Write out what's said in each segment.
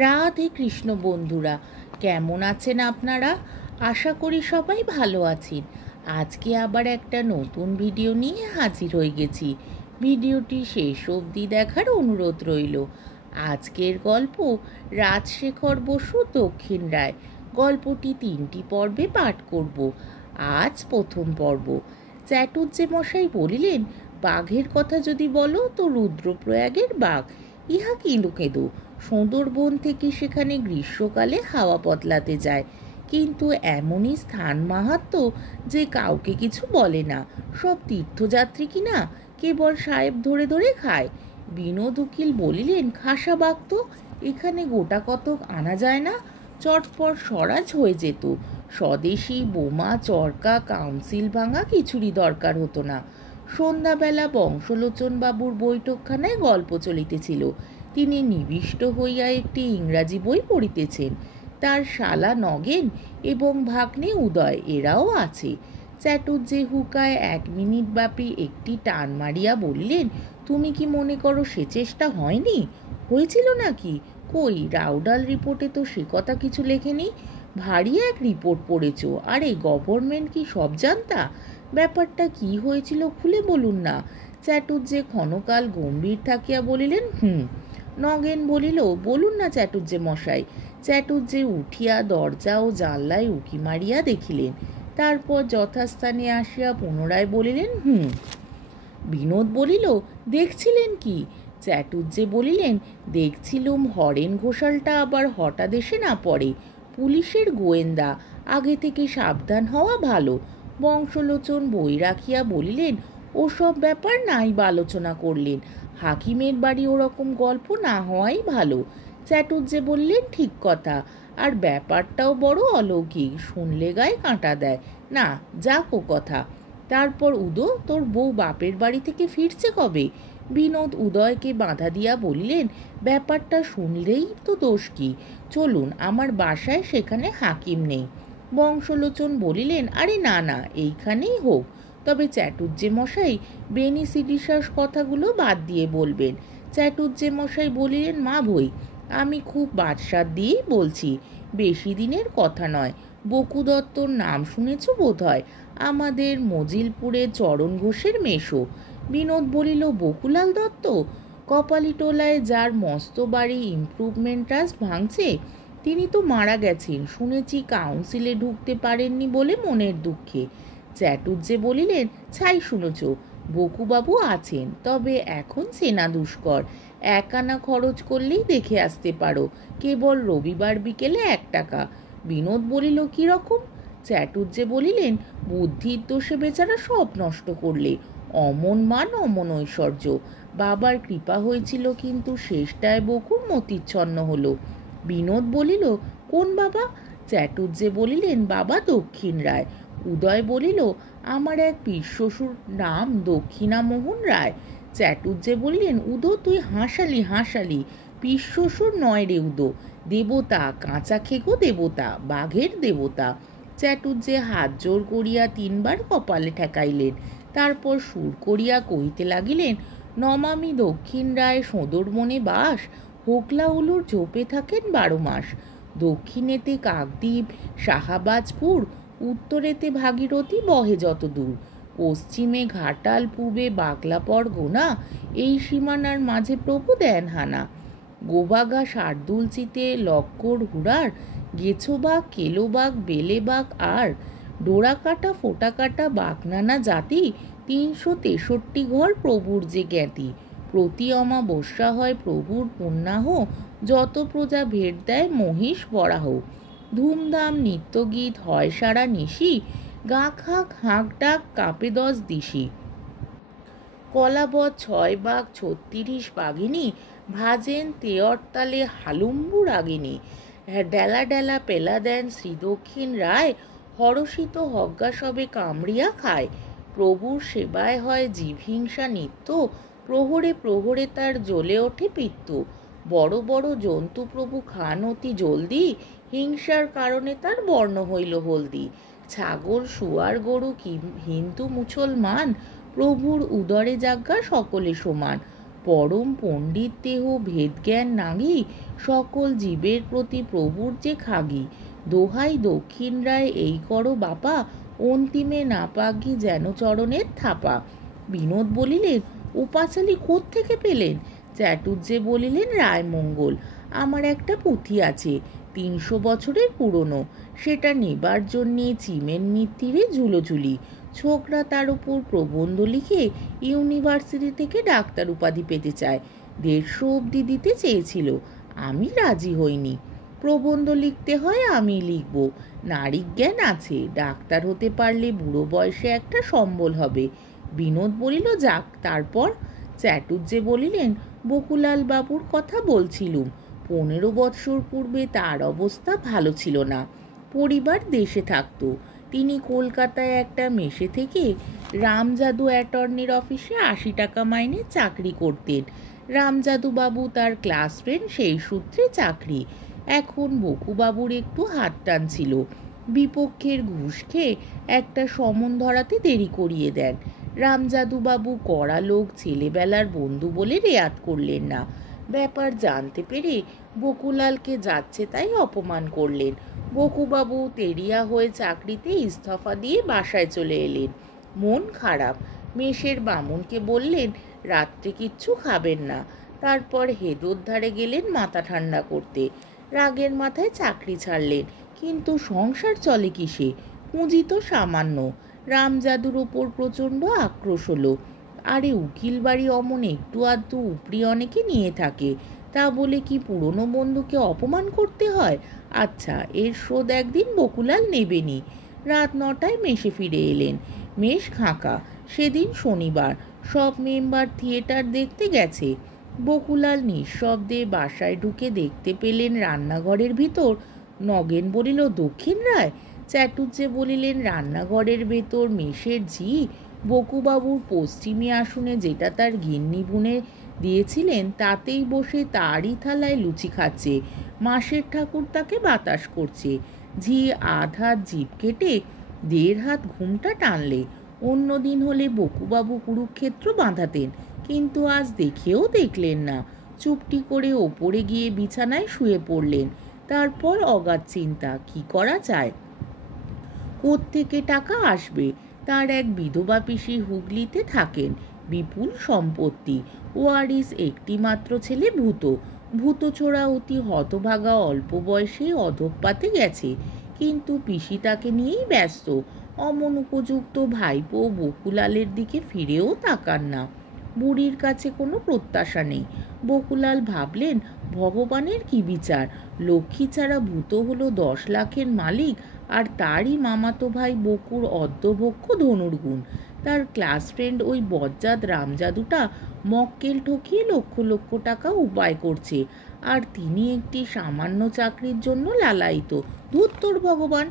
রাধে কৃষ্ণ বন্ধুরা, কেমন আছেন আপনারা? আশা করি সবাই ভালো আছেন। আজকে আবার একটা নতুন ভিডিও নিয়ে হাজির হয়ে গেছি। ভিডিওটি শেষ অবধি দেখার অনুরোধ রইল। আজকের গল্প রাজশেখর বসু দক্ষিণ রায়। গল্পটি 3টি পর্বে পাঠ করব। আজ প্রথম পর্ব। চ্যাটুর্জে মশাই বলিলেন, বাঘের কথা যদি বলো তো রুদ্রপ্রয়াগের বাঘ। ইহা কেঁদো সুন্দরবন থেকে সেখানে গ্রীষ্মকালে হাওয়া বদলাতে যায়, কিন্তু এমনই স্থান মাহাত্ম্য যে কাউকে কিছু বলে না। সব তীর্থযাত্রী কিনা কেবল সাহেব ধরে ধরে খায়। বিনোদ উকিল বলিলেন, খাসা বাঘ তো এখানে গোটা কতক আনা যায় না? চটপট স্বরাজ হয়ে যেত। স্বদেশি বোমা চরকা কাউন্সিল ভাঙা কিছুরই দরকার হতো না। সন্ধ্যাবেলা বংশলোচন বাবুর বৈঠকখানায় গল্প চলিতেছিল। তিনি নিবিষ্ট হইয়া একটি ইংরাজি বই পড়িতেছেন। তার শালা নগেন এবং ভাগ্নে উদয় এরাও আছে। চ্যাটুর্জে হুকায় 1 মিনিট ব্যাপী একটি টান মারিয়া বললেন, তুমি কি মনে করো সে চেষ্টা হয়নি? হয়েছিল নাকি? কই, রাউডাল রিপোর্টে তো সে কথা কিছু লেখেনি। ভারী এক রিপোর্ট পড়েছ। আরে গভর্নমেন্ট কি সব জানতা? ব্যাপারটা কি হয়েছিল খুলে বলুন না। চ্যাটুর্জে ক্ষণকাল গম্ভীর থাকিয়া বলিলেন, নগেন বলিল, বলুন না চ্যাটুর্জে মশাই। চ্যাটুর্জে উঠিয়া দরজা ও জানলায় উকি মারিয়া দেখিলেন। তারপর যথাস্থানে আসিয়া পুনরায় বলিলেন, বিনোদ বলিল, দেখছিলেন কি? চ্যাটুর্জে বলিলেন, দেখছিলুম হরেন ঘোষালটা আবার হঠাৎ এসে না পড়ে। পুলিশের গোয়েন্দা, আগে থেকে সাবধান হওয়া ভালো। বংশলোচন বই রাখিয়া বলিলেন, ওসব ব্যাপার নাই বা আলোচনা করলেন। হাকিমের বাড়ি ওরকম গল্প না হওয়াই ভালো। চ্যাটুর্জে বললেন, ঠিক কথা, আর ব্যাপারটাও বড় অলৌকিক, শুনলে গায়ে কাঁটা দেয়। না, যাক ও কথা। তারপর উদো, তোর বউ বাপের বাড়ি থেকে ফিরছে কবে? বিনোদ উদয়কে বাধা দিয়া বলিলেন, ব্যাপারটা শুনলেই তো দোষ কি? চলুন আমার বাসায়, সেখানে হাকিম নেই। বংশলোচন বলিলেন, আরে না না, এইখানেই হোক। তবে চ্যাটুর্জে মশাই বেনি সিডিশাস কথাগুলো বাদ দিয়ে বলবেন। চ্যাটুর্জে মশাই বলিলেন, মা ভই, আমি খুব বাদশাদ দিয়েই বলছি, বেশি দিনের কথা নয়। বকু দত্তর নাম শুনেছ বোধ হয়, আমাদের মজিলপুরে চরণ ঘোষের মেশো। বিনোদ বলিল, বকুলাল দত্ত? কপালিটোলায় যার মস্ত বাড়ি ইমপ্রুভমেন্ট ট্রাস্ট ভাঙছে, তিনি তো মারা গেছেন শুনেছি, কাউন্সিলে ঢুকতে পারেননি বলে মনের দুঃখে। চ্যাটুর্জে বলিলেন, ছাই শুনেছ, বকুবাবু আছেন, তবে এখন সেনা দুষ্কর। 1 আনা খরচ করলেই দেখে আসতে পারো, কেবল রবিবার বিকেলে 1 টাকা। বিনোদ বলিল, কিরকম? চ্যাটুর্জে বলিলেন, বুদ্ধির দোষে বেচারা সব নষ্ট করলে। অমন মান অমন ঐশ্বর্য, বাবার কৃপা হয়েছিল, কিন্তু শেষটায় বকুর মতিচ্ছন্ন হলো। বিনোদ বলিল, কোন বাবা? চ্যাটুর্জে বলিলেন, বাবা দক্ষিণ রায়। উদয় বলিল, আমার এক পীর শ্বশুর নাম দক্ষিণামোহন রায়। চ্যাটুর্জে বললেন, উদো তুই হাসালি। পীর শ্বশুর নয় রে উদো, দেবতা, কাঁচা খেগো দেবতা, বাঘের দেবতা। চ্যাটুর্জে হাত জোর করিয়া 3 বার কপালে ঠেকাইলেন। তারপর সুর করিয়া কহিতে লাগিলেন, নমামি দক্ষিণ রায় সোঁদর মনে বাস, হোকলা উলুর ঝোপে থাকেন 12 মাস। দক্ষিণেতে কাকদ্বীপ শাহাবাজপুর, উত্তরেতে ভাগীরথী বহে যত দূর, পশ্চিমে ঘাটাল, পূবে বাগলা পরগনা, এই সীমানার মাঝে প্রভু দেন হানা। গোবাগা শার্দুলচিতে লক্কর হুড়ার, গেছোবাগ কেলোবাগ বেলেবাগ আর, ডোরাকাটা ফোটাকাটা বাগনানা জাতি, 363 ঘর প্রভুর যে জ্ঞাতি। প্রতি অমাবস্যা হয় প্রভুর পুণ্যাহ, যত প্রজা ভেট দেয় মহিষ বরাহ। ধুমধাম নিত্যগীত হয় সারা নিশি, গাঁক হাঁক হাঁক ডাক কাঁপে 10 দিশি। কলাবৎ 6 বাঘ 36 বাঘিনী, ভাজেন তেয়রতালে হালুম্বু রাগিনী। ডেলা ডেলা পেলা দেন শ্রী দক্ষিণ রায়, হরষিত হজ্ঞা সবে কামড়িয়া খায়। প্রভুর সেবায় হয় জীবহিংসা নিত্য, প্রহরে প্রহরে তার জ্বলে ওঠে পিত্ত। বড় বড় জন্তু প্রভু খান অতি জলদি, হিংসার কারণে তার বর্ণ হইল হলদি। ছাগল শুয়ার গরু কি হিন্দু মুসলমান, প্রভুর উদরে যাজ্ঞা সকলে সমান। পরম পণ্ডিত দেহ ভেদজ্ঞান নাগী, সকল জীবের প্রতি প্রভুর যে খাগি। দোহাই দক্ষিণ রায় এই করো বাপা, অন্তিমে না পাগি যেন চরণের থাপা। বিনোদ বলিলেন, উপাচালি কোত্থেকে পেলেন? চ্যাটুর্যে বলিলেন, রায়মঙ্গল। আমার একটা পুঁথি আছে, 300 বছরের পুরনো। সেটা নেবার জন্যে চিমেন মিত্তিরে ঝুলোঝুলি। ছোকরা তার উপর প্রবন্ধ লিখে ইউনিভার্সিটি থেকে ডাক্তার উপাধি পেতে চায়। 150 অবধি দিতে চেয়েছিল, আমি রাজি হইনি। প্রবন্ধ লিখতে হয় আমি লিখব, নারী জ্ঞান আছে, ডাক্তার হতে পারলে বুড়ো বয়সে একটা সম্বল হবে। বিনোদ বলিল, যাক, তারপর? চ্যাটুর্যে বলিলেন, বকুলাল বাবুর কথা বলছিলুম। 15 বৎসর পূর্বে তার অবস্থা ভালো ছিল না। পরিবার দেশে থাকতো। তিনি কলকাতায় একটা মেসে থেকে রামজাদু অ্যাটর্নির অফিসে 80 টাকা মাইনে চাকরি করতেন। রামজাদু বাবু তার ক্লাস ফ্রেন্ড, সেই সূত্রে চাকরি। এখন বকুবাবুর একটু হাত টান ছিল। বিপক্ষের ঘুষ খেয়ে একটা সমন ধরাতে দেরি করিয়ে দেন। রামজাদুবাবু কড়া লোক, ছেলেবেলার বন্ধু বলে রেয়াত করলেন না। ব্যাপার জানতে পেরে বকুলালকে যাচ্ছে তাই অপমান করলেন। বকুবাবু তেরিয়া হয়ে চাকরিতে ইস্তফা দিয়ে বাসায় চলে এলেন। মন খারাপ। মেষের বামুনকে বললেন, রাত্রে কিচ্ছু খাবেন না। তারপর হেদোর ধারে গেলেন মাথা ঠান্ডা করতে। রাগের মাথায় চাকরি ছাড়লেন, কিন্তু সংসার চলে কিসে? পুঁজি তো সামান্য। রামজাদুর ওপর প্রচণ্ড আক্রোশ হলো। আরে উকিল বাড়ি অমন একটু আধটু উপরি অনেকে নিয়ে থাকে, তা বলে কি পুরনো বন্ধুকে অপমান করতে হয়? আচ্ছা, এর শোধ একদিন বকুলাল নেবেনি। রাত 9টায় মেসে ফিরে এলেন। মেষ ফাঁকা। সেদিন শনিবার, সব মেম্বার থিয়েটার দেখতে গেছে। বকুলাল নিঃশব্দে বাসায় ঢুকে দেখতে পেলেন রান্নাঘরের ভিতর। নগেন বলিল, দক্ষিণ রায়? চ্যাটুর্যে বলিলেন, রান্নাঘরের ভেতর মেষের ঝি বকুবাবুর পশ্চিমী আসনে, যেটা তার গিন্নি বুনে দিয়েছিলেন, তাতেই বসে তারই থালায় লুচি খাচ্ছে। মাসের ঠাকুর তাকে বাতাস করছে। ঝি আধ হাত জিভ কেটে 1.5 হাত ঘুমটা টানলে। অন্যদিন হলে বকুবাবু কুরুক্ষেত্র বাঁধাতেন, কিন্তু আজ দেখেও দেখলেন না। চুপটি করে ওপরে গিয়ে বিছানায় শুয়ে পড়লেন। তারপর অগাধ চিন্তা, কি করা যায়, কোত্থেকে টাকা আসবে। তার এক বিধবা পিসি হুগলিতে থাকেন, বিপুল সম্পত্তি। ওয়ারিস একটি মাত্র ছেলে ভূত। ভূতছোড়া অতি হতভাগা, অল্প বয়সে অধঃপাতে গেছে, কিন্তু পিসি তাকে নিয়েই ব্যস্ত। অমন উপযুক্ত ভাইপো বকুলালের দিকে ফিরেও তাকান না। বুড়ির কাছে কোনো প্রত্যাশা নেই। বকুলাল ভাবলেন, ভগবানের কি বিচার, লক্ষ্মী ছাড়া ভূত হলো 10 লাখের মালিক, আর তারই মামাতো ভাই বকুর অর্ধভক্ষ ধনুর্গুণ। তার ক্লাস ফ্রেন্ড ওই বজ্জাত রামজাদুটা মক্কেল ঠকিয়ে লক্ষ লক্ষ টাকা উপায় করছে, আর তিনি একটি সামান্য চাকরির জন্য লালায়িত। ধুত্তর ভগবান!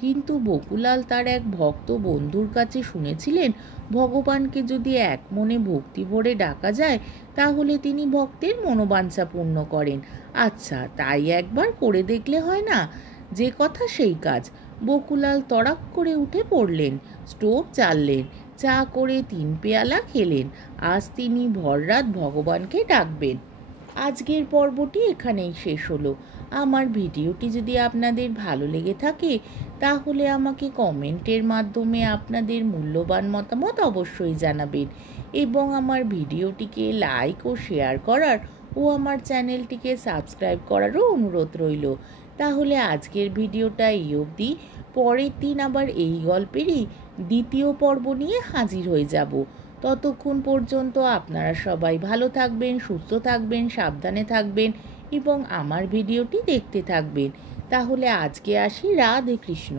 কিন্তু বকুলাল তার এক ভক্ত বন্ধুর কাছে শুনেছিলেন, ভগবানকে যদি এক মনে ভক্তি ভরে ডাকা যায়, তাহলে তিনি ভক্তের মনোবাঞ্ছা পূর্ণ করেন। আচ্ছা, তাই একবার করে দেখলে হয় না? যে কথা সেই কাজ। বকুলাল তড়াক করে উঠে পড়লেন, স্টোভ জ্বাললেন, চা করে 3 পেয়ালা খেলেন। আজ তিনি ভররাত ভগবানকে ডাকবেন। আজকের পর্বটি এখানেই শেষ হলো। আমার ভিডিওটি যদি আপনাদের ভালো লেগে থাকে, তাহলে আমাকে কমেন্টের মাধ্যমে আপনাদের মূল্যবান মতামত অবশ্যই জানাবেন, এবং আমার ভিডিওটিকে লাইক ও শেয়ার করার ও আমার চ্যানেলটিকে সাবস্ক্রাইব করারও অনুরোধ রইল। তাহলে আজকের ভিডিওটা এই অবধি। পরের দিন আবার এই গল্পেরই 2য় পর্ব নিয়ে হাজির হয়ে যাব। ততক্ষণ পর্যন্ত আপনারা সবাই ভালো থাকবেন, সুস্থ থাকবেন, সাবধানে থাকবেন এবং আমার ভিডিওটি দেখতে থাকবেন। তাহলে আজকে আসি। রাধে কৃষ্ণ।